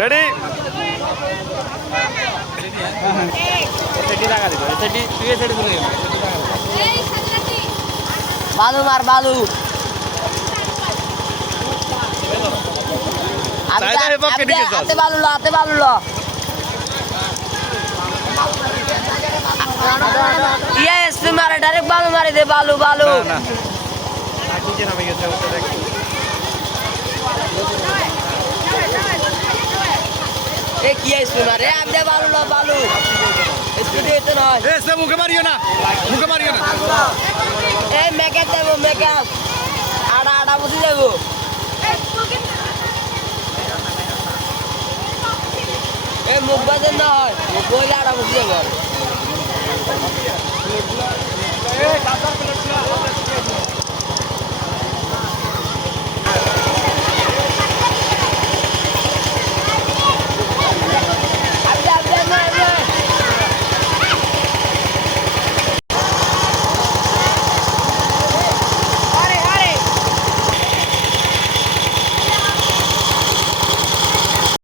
ready বালু মার বালু হাতে বালু লো হাতে বালু লো ইয়ে এসপি মারে ডাইরেক্ট বালু মারি দে বালু বালু এ কি এসপি মারে আমি দে বালু লো বালু এসপি দিতে নয় এ সে মুখে মারিও না এই মেকআপ দেবো মেকআপ আড়া আড়া বুঝি দেবো এই মুখ বাজে না হয় মুখ বইলে আড়া বুঝি দেবো